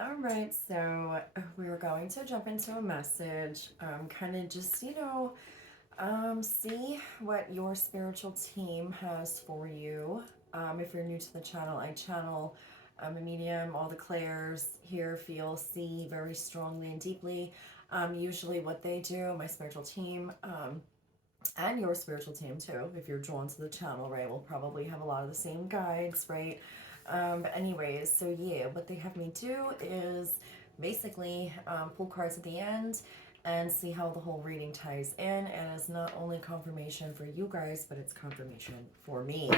All right, so we're going to jump into a message. Kind of just, see what your spiritual team has for you. If you're new to the channel, I channel a medium. All the clairs here feel, see very strongly and deeply. Usually, what they do, my spiritual team, and your spiritual team too, if you're drawn to the channel, right, will probably have a lot of the same guides, right? But anyways, so yeah, what they have me do is basically pull cards at the end and see how the whole reading ties in, and it's not only confirmation for you guys, but it's confirmation for me.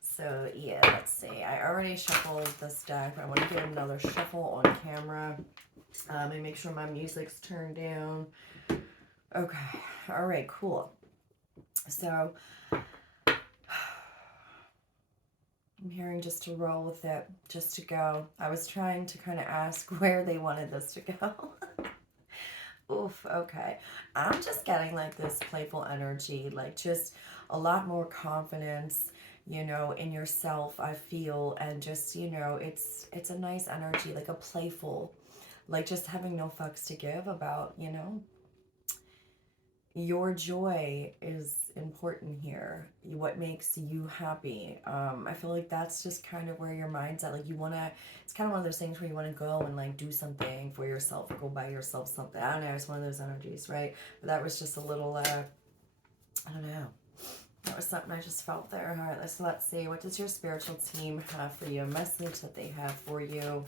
So yeah, let's see. I already shuffled this deck. I want to give another shuffle on camera, and make sure my music's turned down. Okay. All right, cool. So I'm hearing just to roll with it, just to go. I was trying to kind of ask where they wanted this to go. Oof, okay. I'm just getting like this playful energy, like just a lot more confidence, in yourself, I feel, and just, it's a nice energy, like a playful, like just having no fucks to give about, your joy is important here. What makes you happy. I feel like that's just kind of where your mind's at. Like you want to, it's kind of one of those things where you want to go and like do something for yourself or go buy yourself something. I don't know. It's one of those energies, right? But that was just a little, I don't know. That was something I just felt there. All right, let's see. What does your spiritual team have for you? A message that they have for you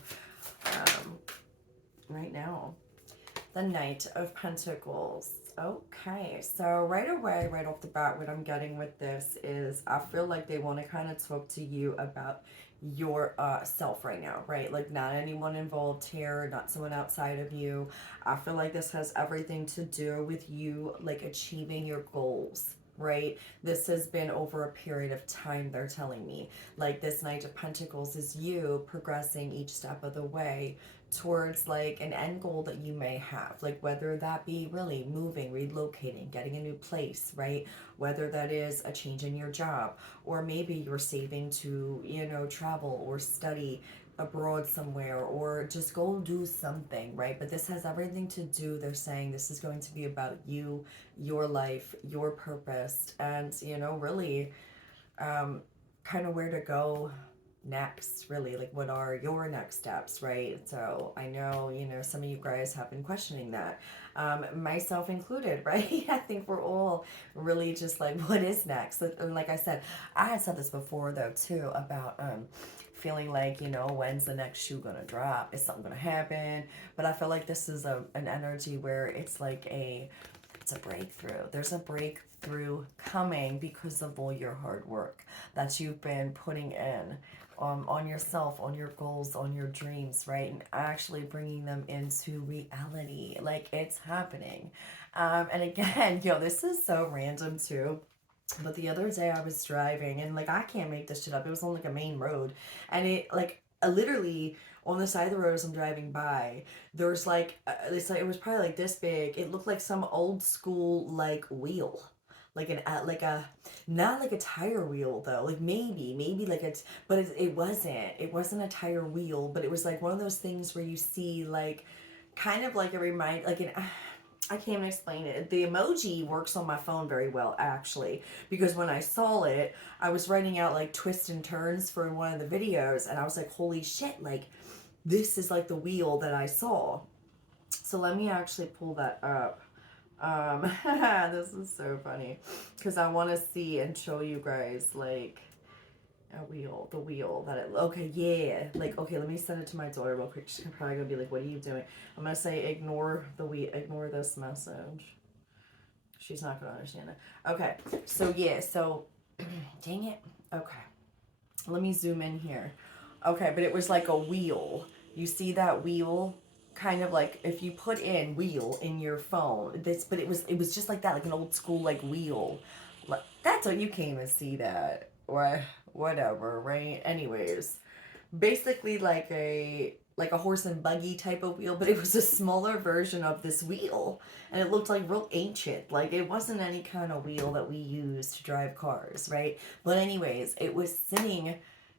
right now. The Knight of Pentacles. Okay, so right away, right off the bat, what I'm getting with this is I feel like they want to kind of talk to you about your self right now, right? Like not anyone involved here, not someone outside of you. I feel like this has everything to do with you like achieving your goals. Right? This has been over a period of time, they're telling me. Like this Knight of Pentacles is you progressing each step of the way towards like an end goal that you may have, like whether that be really moving, relocating, getting a new place, right? Whether that is a change in your job, or maybe you're saving to travel or study abroad somewhere, or just go do something, right? But this has everything to do, they're saying this is going to be about you, your life, your purpose, and really kind of where to go next, really, like what are your next steps, right? So I know some of you guys have been questioning that, myself included, right? I think we're all really just like, what is next? And like I said, I had said this before though too about feeling like when's the next shoe gonna drop, is something gonna happen? But I feel like this is an energy where it's like it's a breakthrough. There's a breakthrough coming because of all your hard work that you've been putting in on yourself, on your goals, on your dreams, right? And actually bringing them into reality. Like it's happening. And again, this is so random too. But the other day I was driving and like I can't make this shit up. It was on like a main road, and it like literally on the side of the road as I'm driving by, there's like it's like it was probably like this big. It looked like some old school like wheel, like a not like a tire wheel though. Like maybe like it's, but it wasn't. It wasn't a tire wheel, but it was like one of those things where you see like kind of like a remind like an I can't even explain it. The emoji works on my phone very well, actually, because when I saw it, I was writing out like twists and turns for one of the videos, and I was like, holy shit, like, this is like the wheel that I saw. So let me actually pull that up. This is so funny because I want to see and show you guys like the wheel that it, okay, yeah, like, okay, let me send it to my daughter real quick. She's probably gonna be like, what are you doing? I'm gonna say ignore ignore this message. She's not gonna understand it. Okay, so yeah, so dang it. Okay, let me zoom in here. Okay, but it was like a wheel. You see that wheel? Kind of like if you put in wheel in your phone, this, but it was just like that, like an old school like wheel. Like, that's what, you can't even see that or whatever, right? Anyways, basically like a horse and buggy type of wheel, but it was a smaller version of this wheel, and it looked like real ancient. Like it wasn't any kind of wheel that we use to drive cars, right? But anyways, it was sitting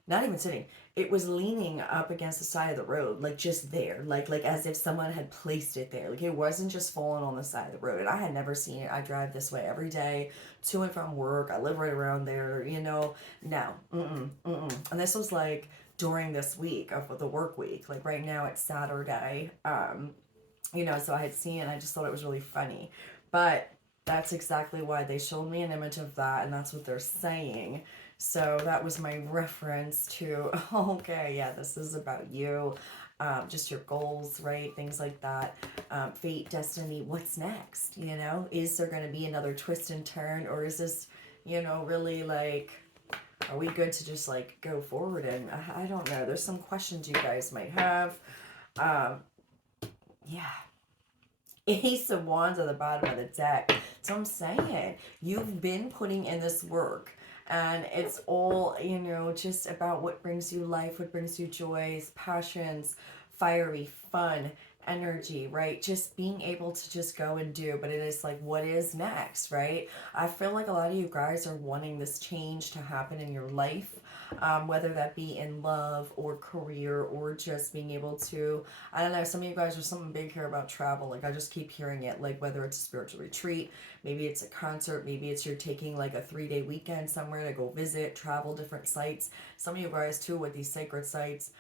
not even sitting, it was leaning up against the side of the road, like just there, like as if someone had placed it there. Like it wasn't just falling on the side of the road. And I had never seen it. I drive this way every day to and from work. I live right around there, you know. No, and this was like during this week of the work week. Like right now it's Saturday. You know, so I had seen it and I just thought it was really funny. But that's exactly why they showed me an image of that, and that's what they're saying. So that was my reference to, okay, yeah, this is about you, just your goals, right? Things like that. Fate, destiny, what's next? You know, is there going to be another twist and turn, or is this, you know, really like, are we good to just like go forward? And I don't know. There's some questions you guys might have. Um, yeah. Ace of Wands at the bottom of the deck. So I'm saying you've been putting in this work, and it's all, you know, just about what brings you life, what brings you joys, passions, fiery fun, energy, right? Just being able to just go and do. But it is like, what is next, right? I feel like a lot of you guys are wanting this change to happen in your life, whether that be in love or career or just being able to, I don't know, some of you guys are something big here about travel. Like I just keep hearing it, like whether it's a spiritual retreat, maybe it's a concert, maybe it's you're taking like a 3-day weekend somewhere to go visit, travel different sites. Some of you guys too with these sacred sites,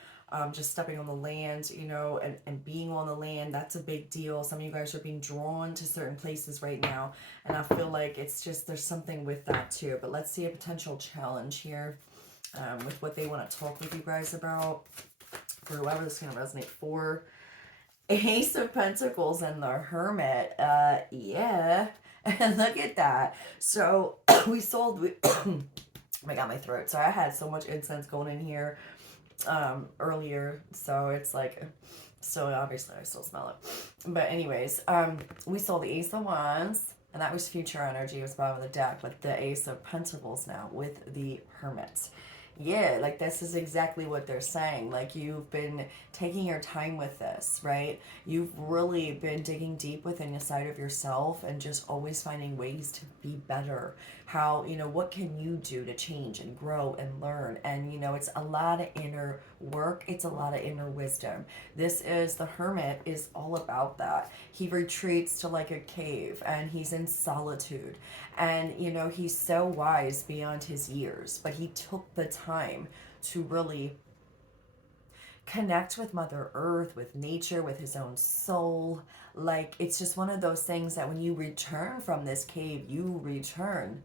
just stepping on the land, you know, and being on the land, that's a big deal. Some of you guys are being drawn to certain places right now. And I feel like it's just, there's something with that too. But let's see a potential challenge here, with what they want to talk with you guys about, for whoever this is going to resonate for. Ace of Pentacles and the Hermit. Yeah. And look at that. So we sold. Oh my god, my throat. So I had so much incense going in here earlier. So it's like, so obviously I still smell it. But anyways, we sold the Ace of Wands. And that was future energy. It was bottom of the deck. But the Ace of Pentacles now with the Hermit. Yeah, like this is exactly what they're saying. Like you've been taking your time with this, right? You've really been digging deep within the side of yourself and just always finding ways to be better. How, you know, what can you do to change and grow and learn? And, you know, it's a lot of inner work. It's a lot of inner wisdom. This is, the Hermit is all about that. He retreats to like a cave and he's in solitude. And, you know, he's so wise beyond his years, but he took the time to really connect with Mother Earth, with nature, with his own soul. Like, it's just one of those things that when you return from this cave, you return.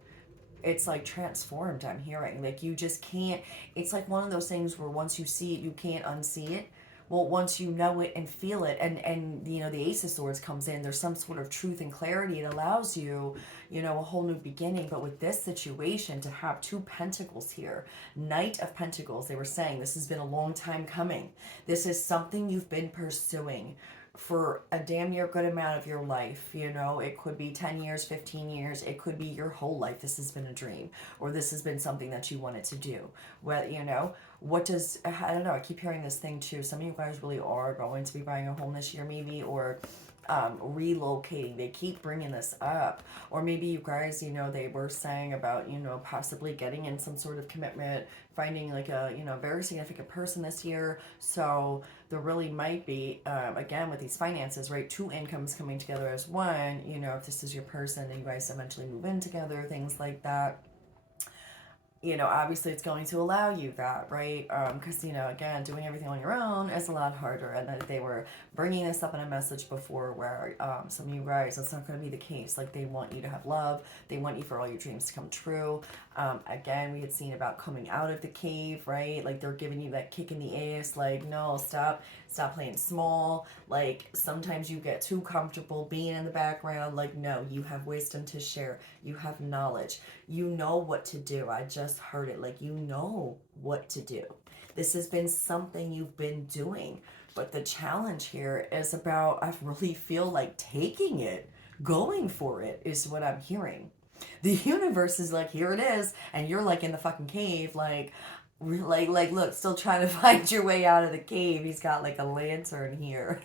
It's like transformed, I'm hearing. Like, you just can't, it's like one of those things where once you see it, you can't unsee it. Well, once you know it and feel it, and you know, the Ace of Swords comes in, there's some sort of truth and clarity. It allows you, you know, a whole new beginning. But with this situation, to have two pentacles here, Knight of Pentacles, they were saying this has been a long time coming. This is something you've been pursuing for a damn near good amount of your life. You know, it could be 10 years, 15 years, it could be your whole life. This has been a dream, or this has been something that you wanted to do. Well, you know, what does, I don't know, I keep hearing this thing too. Some of you guys really are going to be buying a home this year, maybe, or relocating. They keep bringing this up. Or maybe you guys, you know, they were saying about, you know, possibly getting in some sort of commitment, finding like a, you know, very significant person this year. So there really might be, again, with these finances, right, two incomes coming together as one. You know, if this is your person and you guys eventually move in together, things like that. You know, obviously it's going to allow you that, right? Because, you know, again, doing everything on your own is a lot harder. And they were bringing this up in a message before where some of you guys, that's not going to be the case. Like, they want you to have love. They want you for all your dreams to come true. Again, we had seen about coming out of the cave, right? Like, they're giving you that kick in the ass. Like, no, stop playing small. Like, sometimes you get too comfortable being in the background. Like, no, you have wisdom to share. You have knowledge. You know what to do. I just heard it. Like, you know what to do. This has been something you've been doing. But the challenge here is about, I really feel like taking it, going for it is what I'm hearing. The universe is like, here it is. And you're like in the fucking cave, like, look, still trying to find your way out of the cave. He's got like a lantern here.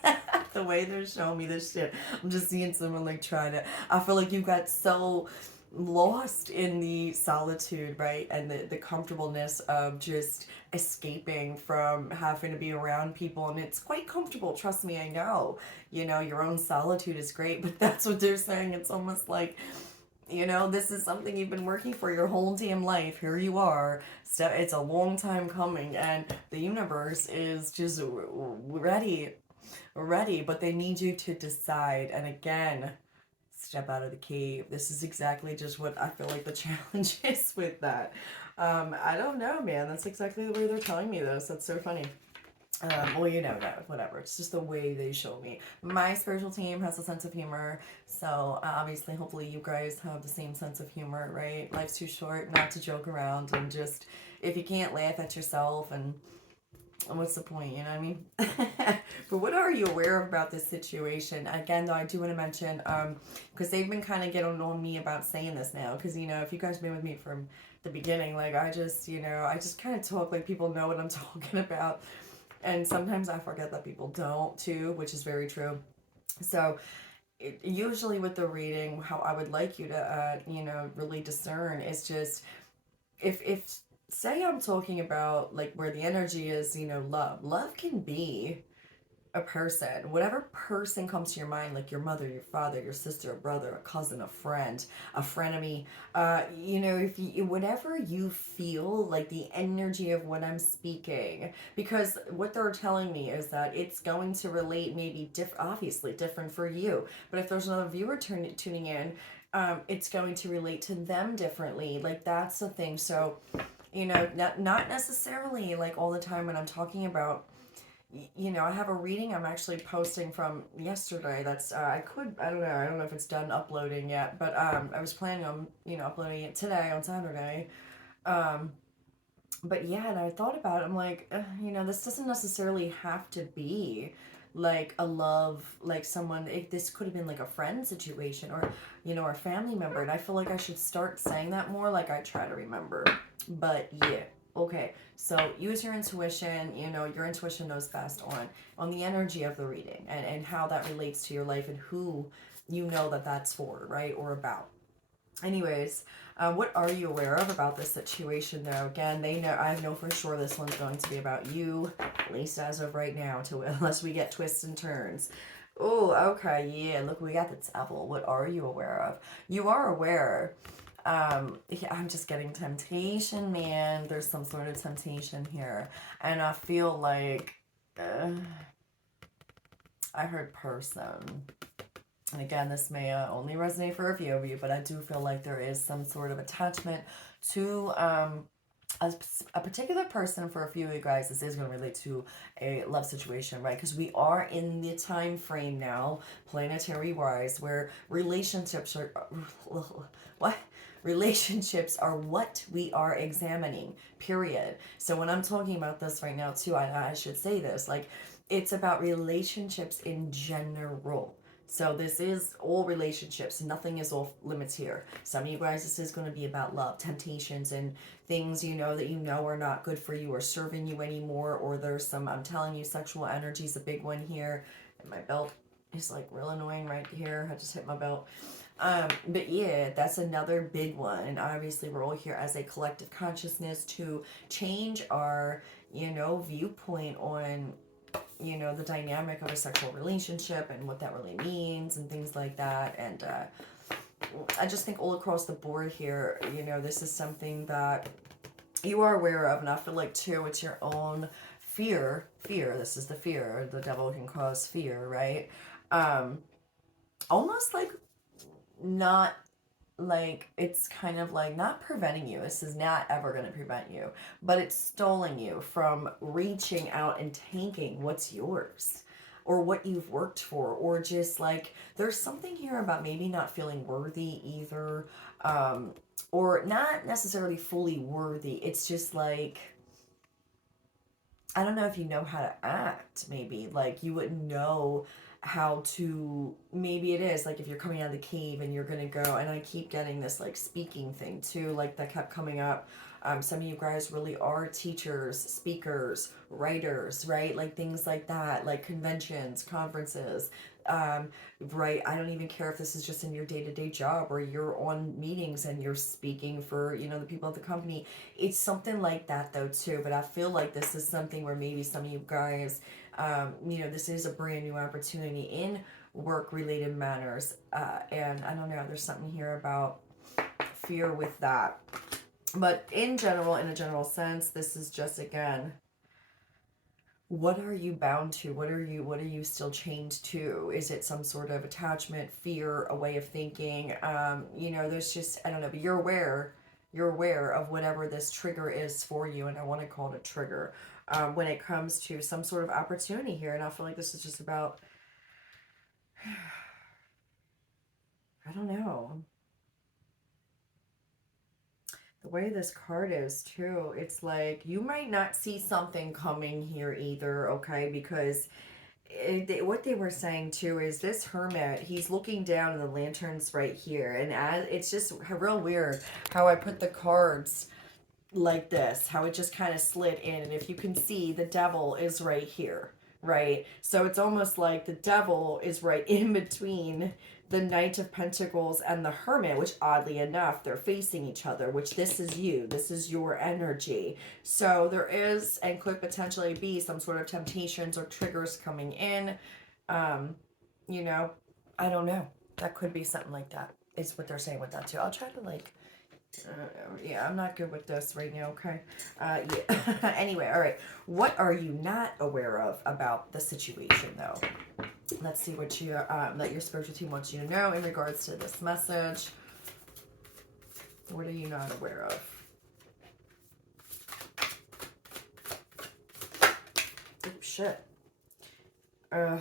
The way they're showing me this shit, I'm just seeing someone like trying to, I feel like you got so, lost in the solitude, right? And the comfortableness of just escaping from having to be around people. And it's quite comfortable, trust me, I know. You know, your own solitude is great, but that's what they're saying. It's almost like, you know, this is something you've been working for your whole damn life. Here you are. So it's a long time coming, and the universe is just ready, but they need you to decide. And again, step out of the cave. This is exactly just what I feel like the challenge is with that. I don't know, man. That's exactly the way they're telling me this. That's so funny. Well, you know, no, whatever. It's just the way they show me. My spiritual team has a sense of humor, so obviously, hopefully, you guys have the same sense of humor, right? Life's too short not to joke around, and just if you can't laugh at yourself, and what's the point? You know what I mean? But what are you aware of about this situation? Again, though, I do want to mention, because they've been kind of getting on me about saying this now, because you know, if you guys have been with me from the beginning, like I just, you know, I just kind of talk like people know what I'm talking about. And sometimes I forget that people don't too, which is very true. So usually with the reading, how I would like you to, you know, really discern is just if say I'm talking about like where the energy is, you know, love can be a person, whatever person comes to your mind, like your mother, your father, your sister, a brother, a cousin, a frenemy, you know, if you, whatever you feel like the energy of what I'm speaking, because what they're telling me is that it's going to relate maybe obviously different for you, but if there's another viewer tuning in, it's going to relate to them differently. Like that's the thing. So, you know, not necessarily like all the time when I'm talking about, you know, I have a reading I'm actually posting from yesterday. That's I don't know if it's done uploading yet, but I was planning on, you know, uploading it today on Saturday. Um, but yeah, and I thought about it. I'm like, you know, this doesn't necessarily have to be like a love, like someone. This could have been like a friend situation, or you know, or a family member. And I feel like I should start saying that more. Like I try to remember, but yeah. Okay, so use your intuition. You know, your intuition knows best on the energy of the reading, and how that relates to your life and who you know that that's for, right, or about. Anyways, what are you aware of about this situation, though? Again, they know, I know for sure this one's going to be about you, at least as of right now, unless we get twists and turns. Oh, okay, yeah. Look, we got the devil. What are you aware of? You are aware. Yeah, I'm just getting temptation, man. There's some sort of temptation here, and I feel like I heard person. And again, this may only resonate for a few of you, but I do feel like there is some sort of attachment to a particular person. For a few of you guys, this is going to relate to a love situation, right? Because we are in the time frame now, planetary wise, where relationships are what? Relationships are what we are examining, period. So when I'm talking about this right now, too, I should say this, like, it's about relationships in general. So this is all relationships. Nothing is off limits here. Some of you guys, this is going to be about love, temptations, and things you know that you know are not good for you or serving you anymore. Or there's some, I'm telling you, sexual energy is a big one here. And my belt is like real annoying right here. I just hit my belt. But yeah, that's another big one. And obviously, we're all here as a collective consciousness to change our, you know, viewpoint on, you know, the dynamic of a sexual relationship and what that really means and things like that. And I just think all across the board here, you know, this is something that you are aware of. And I feel like, too, it's your own fear. This is the fear. The devil can cause fear, right? Almost like not, like it's kind of like not preventing you. This is not ever going to prevent you, but it's stalling you from reaching out and taking what's yours or what you've worked for, or just like there's something here about maybe not feeling worthy either, or not necessarily fully worthy. It's just like, I don't know if you know how to act, maybe. Like, you wouldn't know how to. Maybe it is like if you're coming out of the cave and you're gonna go, and I keep getting this like speaking thing too, like that kept coming up. Some of you guys really are teachers, speakers, writers, right? Like things like that, like conventions, conferences, um, right? I don't even care if this is just in your day-to-day job or you're on meetings and you're speaking for, you know, the people at the company. It's something like that though too, but I feel like this is something where maybe some of you guys, you know, this is a brand new opportunity in work related matters, and I don't know, there's something here about fear with that, but in general, in a general sense, this is just, again, what are you bound to? What are you still chained to? Is it some sort of attachment, fear, a way of thinking? You know, there's just, I don't know, but you're aware of whatever this trigger is for you, and I want to call it a trigger, when it comes to some sort of opportunity here. And I feel like this is just about, I don't know, the way this card is too. It's like you might not see something coming here either, okay? Because what they were saying too is this hermit, he's looking down and the lantern's right here, and it's just real weird how I put the cards like this, how it just kind of slid in. And if you can see, the devil is right here, right? So it's almost like the devil is right in between the Knight of Pentacles and the Hermit, which oddly enough, they're facing each other, which this is you, this is your energy. So there is and could potentially be some sort of temptations or triggers coming in. You know, I don't know. That could be something like that, is what they're saying with that too. I'll try to like, yeah, I'm not good with this right now, okay? Yeah. Anyway, all right. What are you not aware of about the situation, though? Let's see what you that your spiritual team wants you to know in regards to this message. What are you not aware of? Oh, shit. Oh,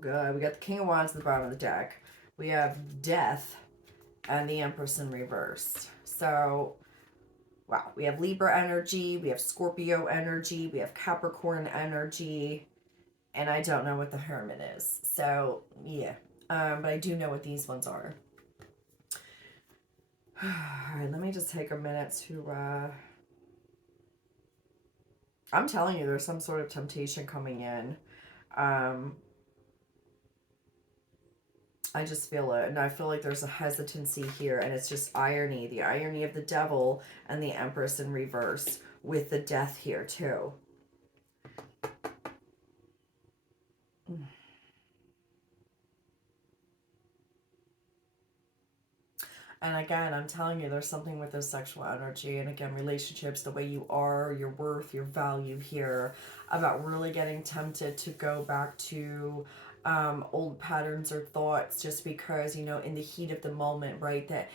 God. We got the King of Wands at the bottom of the deck. We have Death and the Empress in reverse. So, wow, we have Libra energy, we have Scorpio energy, we have Capricorn energy, and I don't know what the Hermit is. So, yeah. But I do know what these ones are. Alright, let me just take a minute to, I'm telling you, there's some sort of temptation coming in. I just feel it, and I feel like there's a hesitancy here, and it's just irony. The irony of the devil and the Empress in reverse with the Death here, too. And again, I'm telling you, there's something with this sexual energy, and again, relationships, the way you are, your worth, your value here, about really getting tempted to go back to old patterns or thoughts, just because, you know, in the heat of the moment, right, that,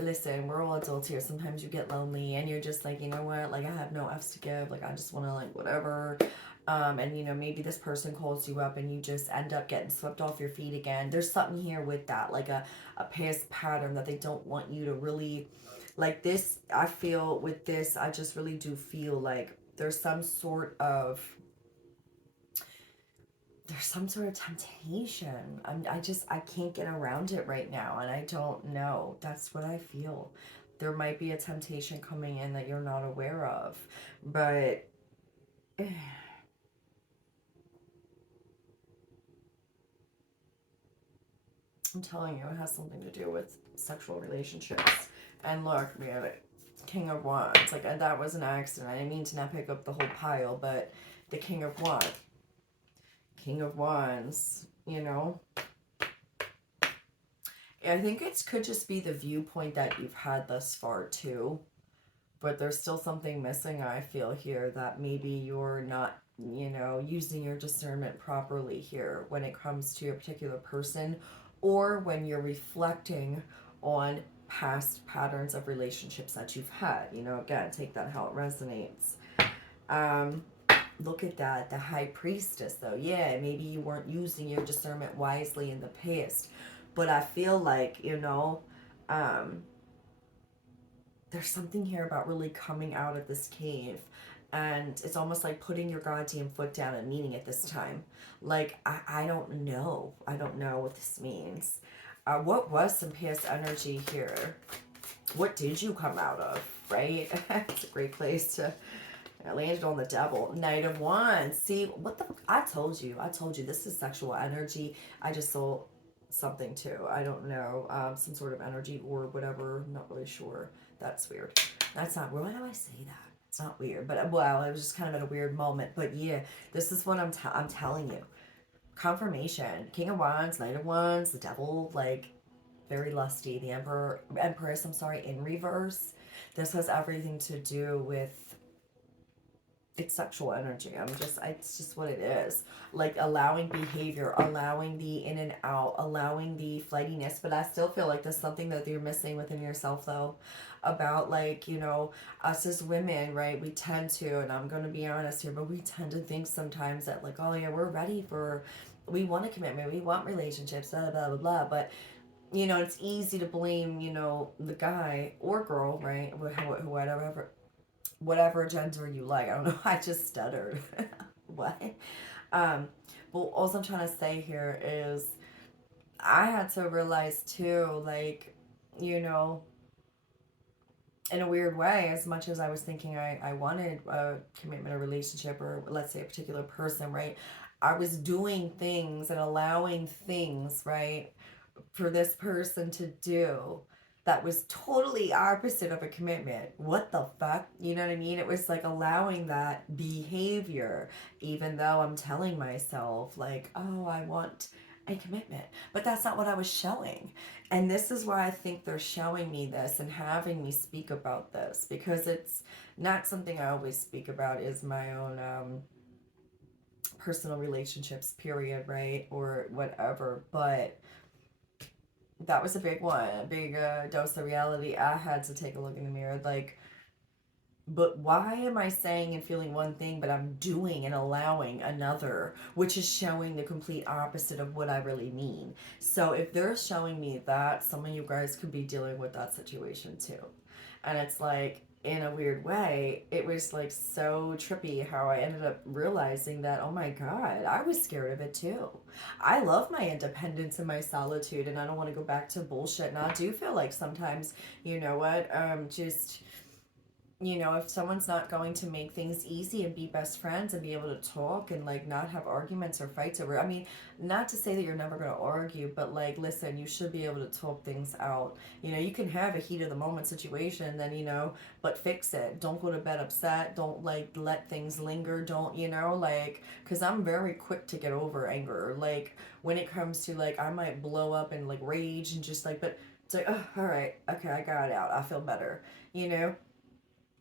listen, we're all adults here. Sometimes you get lonely and you're just like, you know what, like, I have no F's to give, like, I just want to, like, whatever. And you know, maybe this person calls you up and you just end up getting swept off your feet again. There's something here with that, like a past pattern that they don't want you to really, like this. I feel with this, I just really do feel like there's some sort of temptation. I can't get around it right now, and I don't know. That's what I feel. There might be a temptation coming in that you're not aware of, but I'm telling you, it has something to do with sexual relationships. And look, we have it. King of Wands. Like, and that was an accident. I didn't mean to not pick up the whole pile, but the King of Wands. King of Wands, you know. I think it could just be the viewpoint that you've had thus far, too. But there's still something missing, I feel, here, that maybe you're not, you know, using your discernment properly here when it comes to a particular person, or when you're reflecting on past patterns of relationships that you've had. You know, again, take that how it resonates. Look at that, the High Priestess, though. Yeah, maybe you weren't using your discernment wisely in the past, but I feel like, you know, there's something here about really coming out of this cave, and it's almost like putting your goddamn foot down and meaning it this time. Like, I don't know what this means. What was some past energy here? What did you come out of, right? It's a great place to. I landed on the devil. Knight of Wands. See, what the... I told you. I told you. This is sexual energy. I just saw something too. I don't know. Some sort of energy or whatever. I'm not really sure. That's weird. That's not... Why do I say that? It's not weird. But, well, it was just kind of at a weird moment. But, yeah, this is what I'm telling you. Confirmation. King of Wands, Knight of Wands, the devil, like, very lusty. The Empress, I'm sorry, in reverse. This has everything to do with it's sexual energy. It's just what it is. Like allowing behavior, allowing the in and out, allowing the flightiness. But I still feel like there's something that you're missing within yourself though. About like, you know, us as women, right? We tend to, and I'm going to be honest here, but we tend to think sometimes that like, oh yeah, we're ready for, we want a commitment, we want relationships, blah, blah, blah, blah. But, you know, it's easy to blame, you know, the guy or girl, right? Whatever gender you like. I don't know. I just stuttered. What? Well, all I'm trying to say here is I had to realize too, like, you know, in a weird way, as much as I was thinking I wanted a commitment, a relationship, or let's say a particular person, right? I was doing things and allowing things, right, for this person to do that was totally opposite of a commitment. What the fuck? You know what I mean? It was like allowing that behavior, even though I'm telling myself, like, oh, I want a commitment. But that's not what I was showing. And this is why I think they're showing me this and having me speak about this, because it's not something I always speak about, is my own personal relationships, period, right? Or whatever. But that was a big one, a big dose of reality. I had to take a look in the mirror, like, but why am I saying and feeling one thing, but I'm doing and allowing another, which is showing the complete opposite of what I really mean. So if they're showing me that, some of you guys could be dealing with that situation too. And it's like, in a weird way, it was like so trippy how I ended up realizing that, oh my God, I was scared of it too. I love my independence and my solitude, and I don't want to go back to bullshit. And I do feel like sometimes, you know what, just, you know, if someone's not going to make things easy and be best friends and be able to talk and like not have arguments or fights over, I mean, not to say that you're never going to argue, but like, listen, you should be able to talk things out. You know, you can have a heat of the moment situation, then, you know, but fix it. Don't go to bed upset. Don't like let things linger. Don't, you know, like, because I'm very quick to get over anger. Like, when it comes to like, I might blow up and like rage and just like, but it's like, oh, all right, okay, I got it out. I feel better, you know?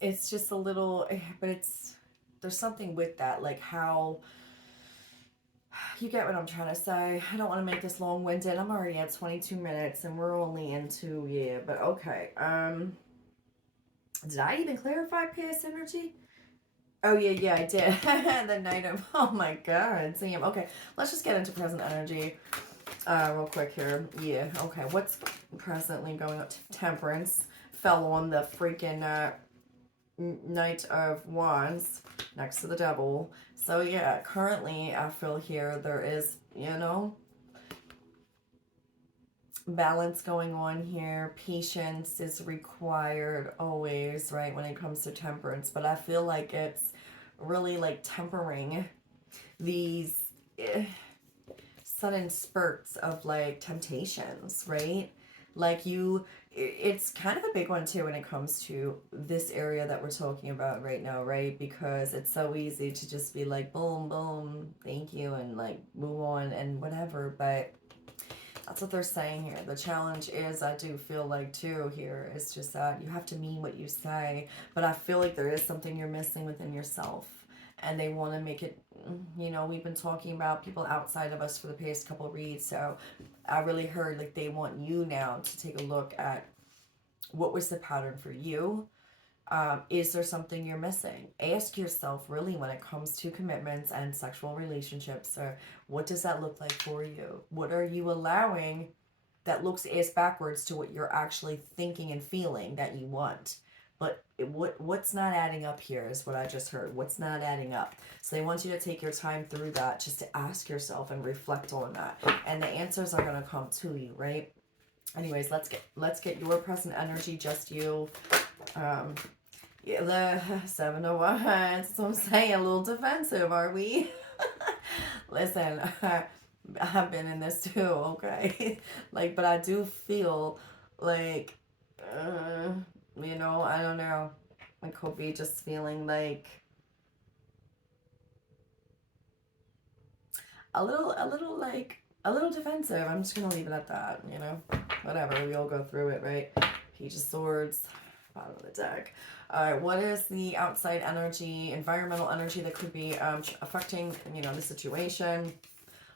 It's just a little, but it's, there's something with that, like how, you get what I'm trying to say. I don't want to make this long-winded. I'm already at 22 minutes and we're only into, yeah, but okay. Did I even clarify PS energy? Oh yeah, I did. The Knight of, oh my God, Sam. Okay, let's just get into present energy real quick here. Yeah, okay, what's presently going on? Temperance fell on the freaking Knight of Wands next to the devil. So yeah, currently I feel here there is, you know, balance going on here. Patience is required always, right, when it comes to temperance. But I feel like it's really like tempering these sudden spurts of like temptations, right? Like you, it's kind of a big one too when it comes to this area that we're talking about right now, right? Because it's so easy to just be like, boom, boom, thank you, and like move on and whatever. But that's what they're saying here. The challenge is, I do feel like too here, it's just that you have to mean what you say. But I feel like there is something you're missing within yourself. And they want to make it, you know, we've been talking about people outside of us for the past couple of reads. So I really heard like they want you now to take a look at what was the pattern for you. Is there something you're missing? Ask yourself really when it comes to commitments and sexual relationships. What does that look like for you? What are you allowing that looks as backwards to what you're actually thinking and feeling that you want? But what's not adding up here is what I just heard. What's not adding up? So they want you to take your time through that, just to ask yourself and reflect on that. And the answers are going to come to you, right? Anyways, let's get your present energy, just you. Yeah, the 701. That's what I'm saying. A little defensive, are we? Listen, I've been in this too, okay? Like, but I do feel like, uh, I don't know. I could be just feeling like a little defensive. I'm just gonna leave it at that. Whatever. We all go through it, right? Page of Swords, bottom of the deck. All right, what is the outside energy, environmental energy that could be affecting, the situation?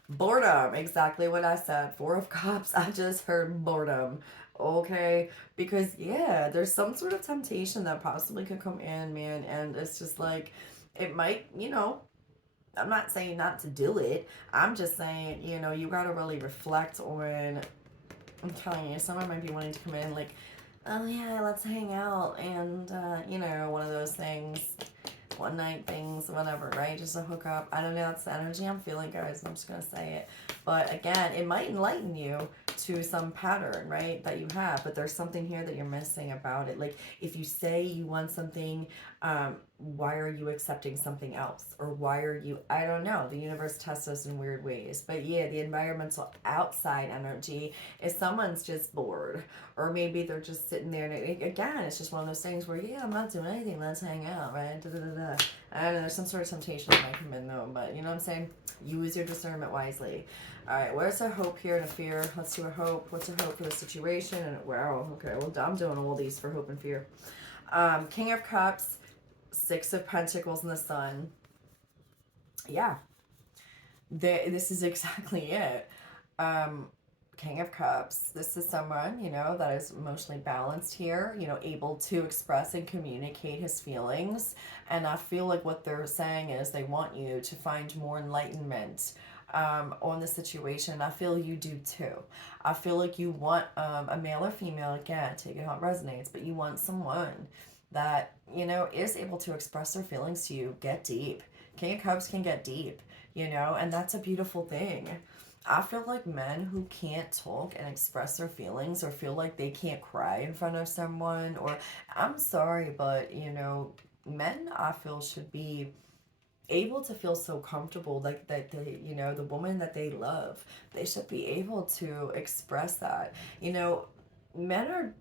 Boredom, exactly what I said. Four of Cups, I just heard boredom. Okay, because yeah, there's some sort of temptation that possibly could come in, man, and it's just like it might, I'm not saying not to do it. I'm just saying, you gotta really reflect on. I'm telling you, someone might be wanting to come in like, oh yeah, let's hang out, and one of those things, one night things, whatever, right? Just a hookup. I don't know. That's the energy I'm feeling, guys. I'm just gonna say it. But again, it might enlighten you to some pattern, right, that you have. But there's something here that you're missing about it. Like if you say you want something, why are you accepting something else? Or why are you? I don't know. The universe tests us in weird ways. But yeah, the environmental outside energy is someone's just bored, or maybe they're just sitting there. And again, it's just one of those things where yeah, I'm not doing anything. Let's hang out, right? Da, da, da, da. I don't know. There's some sort of temptation that might come in though, but you know what I'm saying. Use your discernment wisely. All right, where's a hope here and a fear? Let's do a hope. What's a hope for the situation? And wow, okay, well I'm doing all these for hope and fear. King of Cups, Six of Pentacles, and the Sun. Yeah, this is exactly it. Um, King of Cups. This is someone, that is emotionally balanced here, able to express and communicate his feelings. And I feel like what they're saying is they want you to find more enlightenment on the situation. I feel you do too. I feel like you want a male or female, again, take it how it resonates, but you want someone that, is able to express their feelings to you, get deep. King of Cups can get deep, and that's a beautiful thing. I feel like men who can't talk and express their feelings or feel like they can't cry in front of someone, or I'm sorry, but men I feel should be able to feel so comfortable like that they, the woman that they love, they should be able to express that. Men are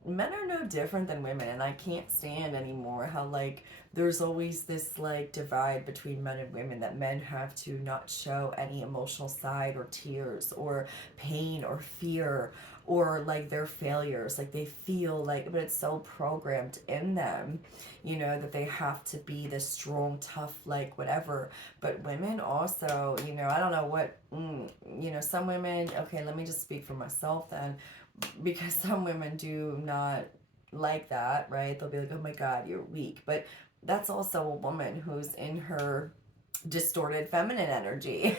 no different than women, and I can't stand anymore how like there's always this like divide between men and women, that men have to not show any emotional side or tears or pain or fear or like their failures, like they feel like, but it's so programmed in them, that they have to be this strong, tough, like whatever. But women also, I don't know what, some women, okay, let me just speak for myself then, because some women do not like that, right? They'll be like, oh my God, you're weak. But that's also a woman who's in her distorted feminine energy,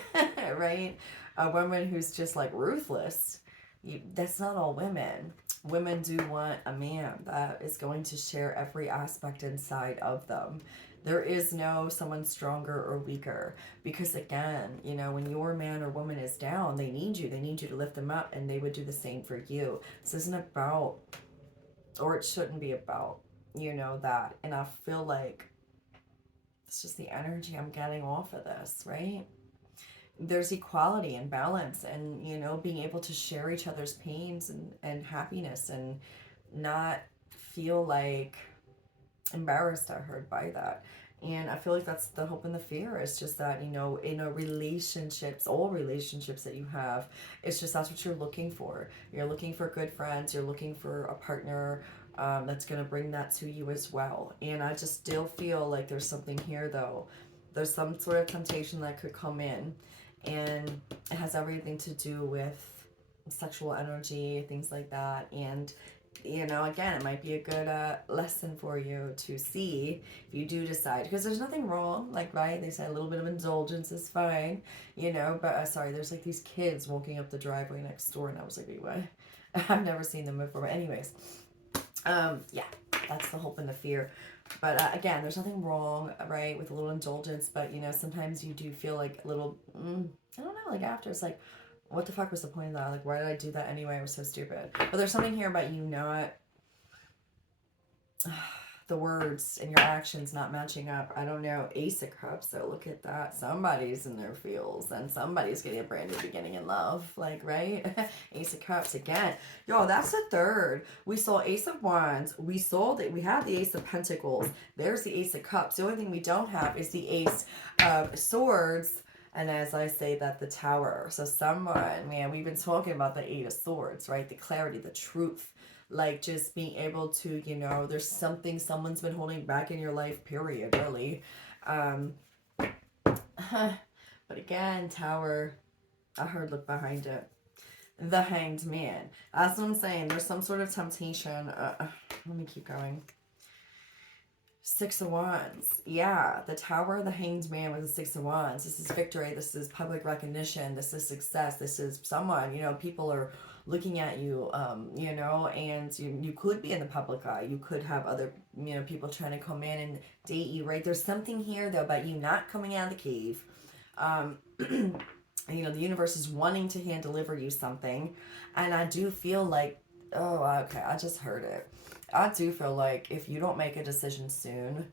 right? A woman who's just like ruthless. That's not all women. Women do want a man that is going to share every aspect inside of them. There is no someone stronger or weaker, because again, when your man or woman is down, they need you. They need you to lift them up, and they would do the same for you. This isn't about, or it shouldn't be about, that. And I feel like it's just the energy I'm getting off of this, right? There's equality and balance, and being able to share each other's pains and happiness, and not feel like embarrassed or hurt by that. And I feel like that's the hope and the fear. It's just that, in a relationships, all relationships that you have, it's just that's what you're looking for. You're looking for good friends. You're looking for a partner that's going to bring that to you as well. And I just still feel like there's something here, though. There's some sort of temptation that could come in. And it has everything to do with sexual energy, things like that. And again, it might be a good lesson for you to see if you do decide, because there's nothing wrong, like, right, they say a little bit of indulgence is fine, but sorry, there's like these kids walking up the driveway next door, and I was like, wait, what? I've never seen them before, but anyways, yeah, that's the hope and the fear. But again, there's nothing wrong, right, with a little indulgence, but sometimes you do feel like a little, I don't know, like after it's like, what the fuck was the point of that? Like, why did I do that anyway? It was so stupid. But there's something here about you not, the words and your actions not matching up. I don't know. Ace of Cups, so look at that. Somebody's in their feels and somebody's getting a brand new beginning in love. Like, right? Ace of Cups again. Yo, that's the third. We saw Ace of Wands. We saw that we have the Ace of Pentacles. There's the Ace of Cups. The only thing we don't have is the Ace of Swords. And as I say, that the Tower. So someone, man, we've been talking about the Eight of Swords, right? The clarity, the truth, like just being able to, you know, there's something someone's been holding back in your life, period, really. But again, Tower, I heard look behind it. The Hanged Man. That's what I'm saying. There's some sort of temptation. Let me keep going. Six of Wands. Yeah, the Tower, the Hanged Man with the Six of Wands. This is victory. This is public recognition. This is success. This is someone, you know, people are looking at you, you know, and you could be in the public eye. You could have other, you know, people trying to come in and date you, right? There's something here, though, about you not coming out of the cave. You know, the universe is wanting to hand deliver you something. And I do feel like, oh, okay, I just heard it. I do feel like if you don't make a decision soon,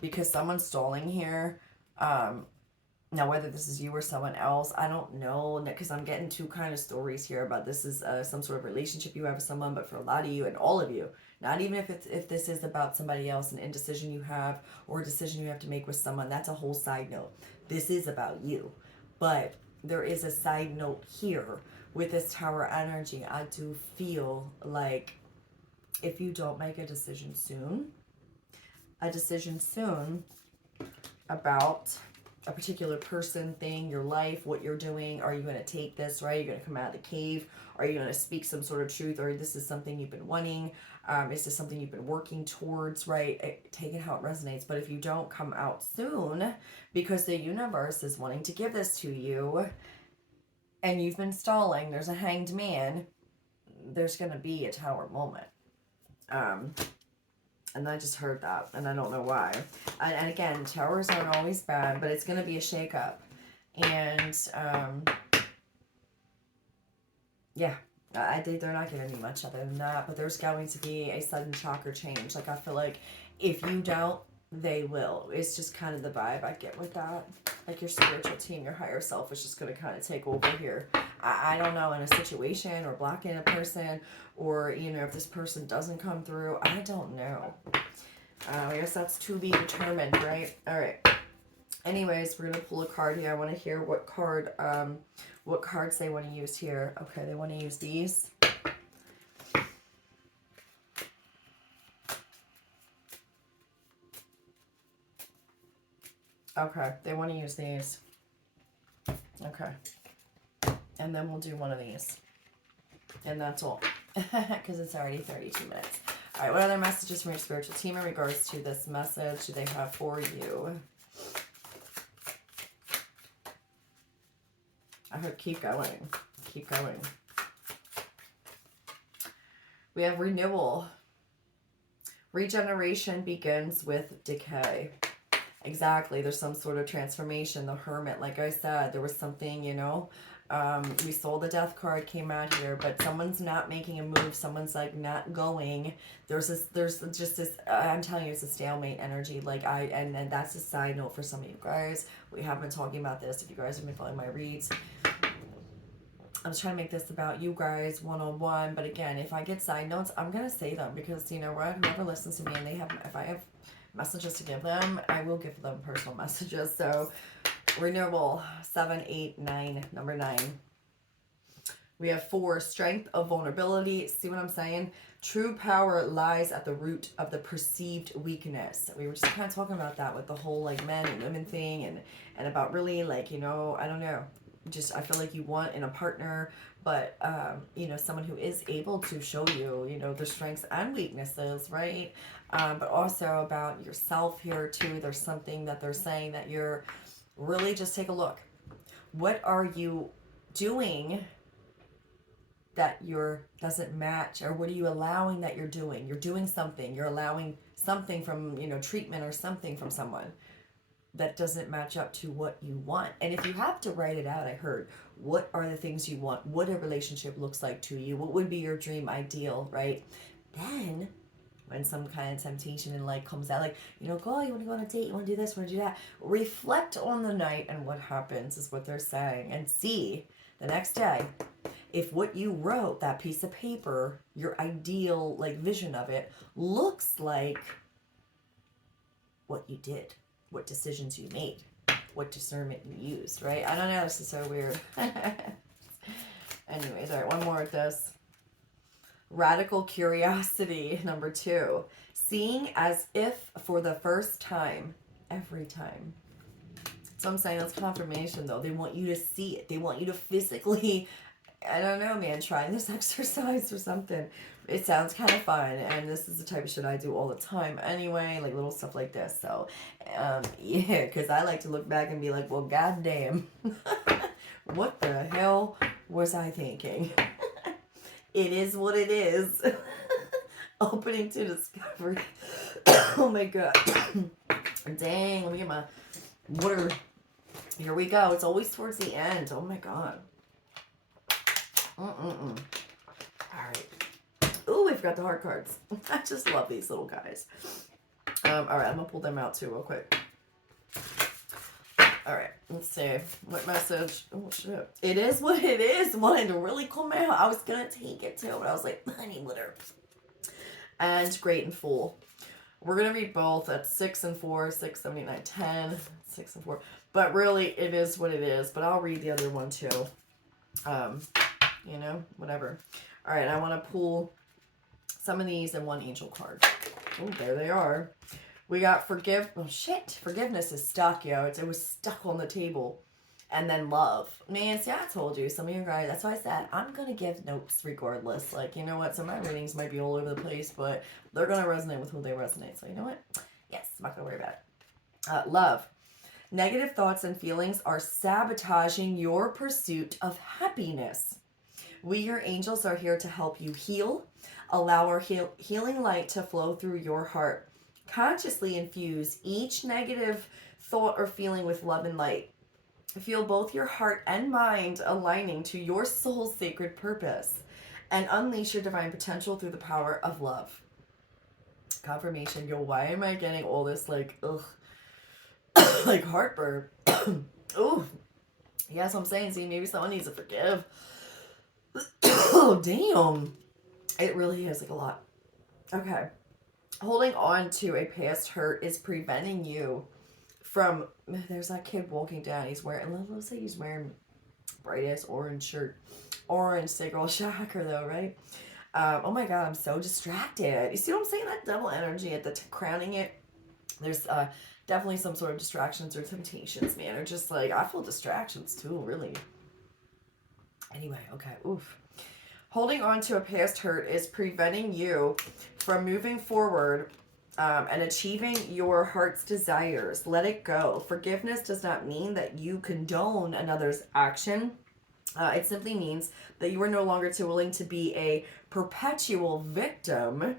because someone's stalling here, now whether this is you or someone else, I don't know, because I'm getting two kind of stories here about this is some sort of relationship you have with someone, but for a lot of you and all of you, not even if this is about somebody else, an indecision you have or a decision you have to make with someone, that's a whole side note. This is about you, but there is a side note here with this Tower energy. I do feel like if you don't make a decision soon about a particular person, thing, your life, what you're doing, are you going to take this, right? You're going to come out of the cave? Are you going to speak some sort of truth? Or this is something you've been wanting? Is this something you've been working towards, right? Take it how it resonates. But if you don't come out soon, because the universe is wanting to give this to you, and you've been stalling, there's a Hanged Man, there's going to be a Tower moment. And I just heard that, and I don't know why. And again, towers aren't always bad, but it's going to be a shakeup. And, yeah, they're not giving me much other than that, but there's going to be a sudden shock or change. Like, I feel like if you don't, they will. It's just kind of the vibe I get with that. Like, your spiritual team, your higher self is just going to kind of take over here. I don't know, in a situation or blocking a person, or, you know, if this person doesn't come through, I don't know. I guess that's to be determined, right? All right. Anyways, we're going to pull a card here. I want to hear what cards they want to use here. Okay, they want to use these. Okay, they want to use these. Okay. And then we'll do one of these. And that's all. Because it's already 32 minutes. All right, what other messages from your spiritual team in regards to this message do they have for you? I heard keep going. Keep going. We have renewal. Regeneration begins with decay. Exactly. There's some sort of transformation. The Hermit, like I said, there was something, you know. We saw the Death card came out here, but someone's not making a move. Someone's like not going. There's just this, I'm telling you, it's a stalemate energy. Like and that's a side note for some of you guys. We have been talking about this. If you guys have been following my reads, I was trying to make this about you guys one-on-one, but again, if I get side notes, I'm going to say them because, you know what, whoever listens to me and if I have messages to give them, I will give them personal messages. So, renewable, 7, 8, 9, number 9. We have 4, strength of vulnerability. See what I'm saying? True power lies at the root of the perceived weakness. We were just kind of talking about that with the whole like men and women thing and about really like, you know, I don't know. Just I feel like you want in a partner, but you know, someone who is able to show you, you know, their strengths and weaknesses, right? But also about yourself here too. There's something that they're saying that you're really just take a look. What are you doing that doesn't match, or what are you allowing that you're doing? You're doing something. You're allowing something from, you know, treatment or something from someone. that doesn't match up to what you want. And if you have to write it out, I heard, what are the things you want? What a relationship looks like to you? What would be your dream ideal, right? Then when some kind of temptation in life comes out, like, girl, you want to go on a date, you want to do this, you want to do that, reflect on the night and what happens is what they're saying, and see the next day if what you wrote, that piece of paper, your ideal like vision of it, looks like what you did, what decisions you made, what discernment you used, right? I don't know, this is so weird. Anyways, all right, one more with this. Radical curiosity, number 2. Seeing as if for the first time, every time. So I'm saying that's confirmation, though. They want you to see it. They want you to physically, I don't know, man, try this exercise or something. It sounds kind of fun, and this is the type of shit I do all the time anyway, like little stuff like this. So, yeah, because I like to look back and be like, well, goddamn, what the hell was I thinking? It is what it is. Opening to discovery. Oh my god. Dang, let me get my water. Here we go. It's always towards the end. Oh my god. Alright. Ooh, I forgot the heart cards. I just love these little guys. Alright, I'm gonna pull them out too real quick. Alright, let's see. What message? Oh shit. It is what it is. Wanted to really come out. I was gonna take it too, but I was like, honey, whatever. And great and full. We're gonna read both at 6 and 4, 6, 7, 8, 9, 10, 6 and 4. But really, it is what it is. But I'll read the other one too. Whatever. All right, I want to pull some of these and one angel card. Oh, there they are. We got forgiveness is stuck, yo. It was stuck on the table. And then love. Man, see, I told you, some of you guys, that's why I said, I'm going to give notes regardless. Like, you know what? Some of my readings might be all over the place, but they're going to resonate with who they resonate. So, you know what? Yes, I'm not going to worry about it. Love. Negative thoughts and feelings are sabotaging your pursuit of happiness. We, your angels, are here to help you heal. Allow our healing light to flow through your heart. Consciously infuse each negative thought or feeling with love and light. Feel both your heart and mind aligning to your soul's sacred purpose, and unleash your divine potential through the power of love. Confirmation. Yo, why am I getting all this like, ugh, like heartburn? Ooh. Yes, I'm saying, see, maybe someone needs to forgive. Oh, damn. It really is like a lot. Okay. Holding on to a past hurt is preventing you from, there's that kid walking down. He's wearing, let's say he's wearing bright ass orange shirt. Orange cigarette shocker though, right? Oh my god, I'm so distracted. You see what I'm saying? That double energy at the crowning it. There's definitely some sort of distractions or temptations, man. Or just like, I feel distractions too, really. Anyway, okay, oof. Holding on to a past hurt is preventing you from moving forward and achieving your heart's desires. Let it go. Forgiveness does not mean that you condone another's action. It simply means that you are no longer too willing to be a perpetual victim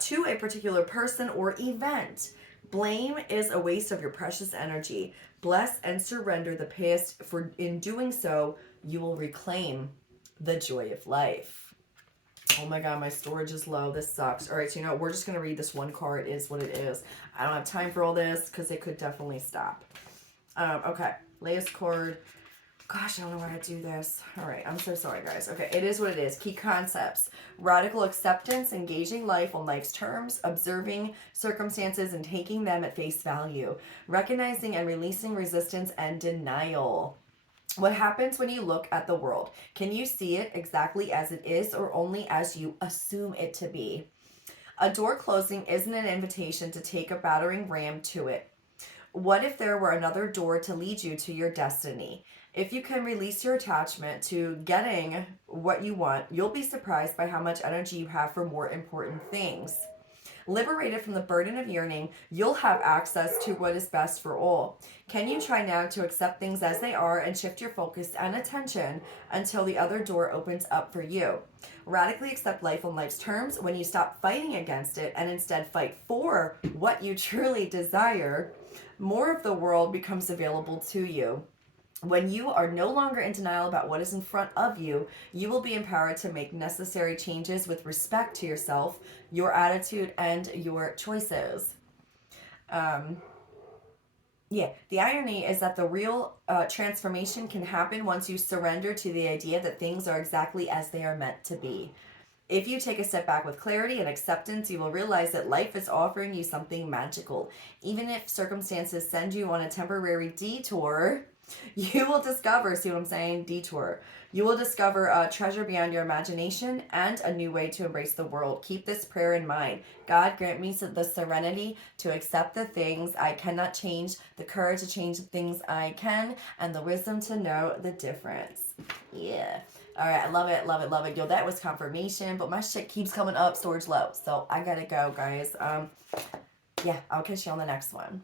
to a particular person or event. Blame is a waste of your precious energy. Bless and surrender the past, for in doing so, you will reclaim the joy of life. Oh my god, my storage is low. This sucks. All right, so you know, we're just going to read this one card. It is what it is. I don't have time for all this because it could definitely stop. Okay, latest card. Gosh, I don't know why I do this. All right, I'm so sorry, guys. Okay, it is what it is. Key concepts. Radical acceptance, engaging life on life's terms, observing circumstances and taking them at face value, recognizing and releasing resistance and denial. What happens when you look at the world? Can you see it exactly as it is or only as you assume it to be? A door closing isn't an invitation to take a battering ram to it. What if there were another door to lead you to your destiny? If you can release your attachment to getting what you want, you'll be surprised by how much energy you have for more important things. Liberated from the burden of yearning, you'll have access to what is best for all. Can you try now to accept things as they are and shift your focus and attention until the other door opens up for you? Radically accept life on life's terms when you stop fighting against it and instead fight for what you truly desire. More of the world becomes available to you. When you are no longer in denial about what is in front of you, you will be empowered to make necessary changes with respect to yourself, your attitude, and your choices. Um, yeah, the irony is that the real transformation can happen once you surrender to the idea that things are exactly as they are meant to be. If you take a step back with clarity and acceptance, you will realize that life is offering you something magical. Even if circumstances send you on a temporary detour, you will discover, see what I'm saying? Detour. You will discover a treasure beyond your imagination and a new way to embrace the world. Keep this prayer in mind. God, grant me the serenity to accept the things I cannot change, the courage to change the things I can, and the wisdom to know the difference. Yeah. All right, I love it, love it, love it. Yo, that was confirmation, but my shit keeps coming up, storage low. So I gotta go, guys. Yeah, I'll catch you on the next one.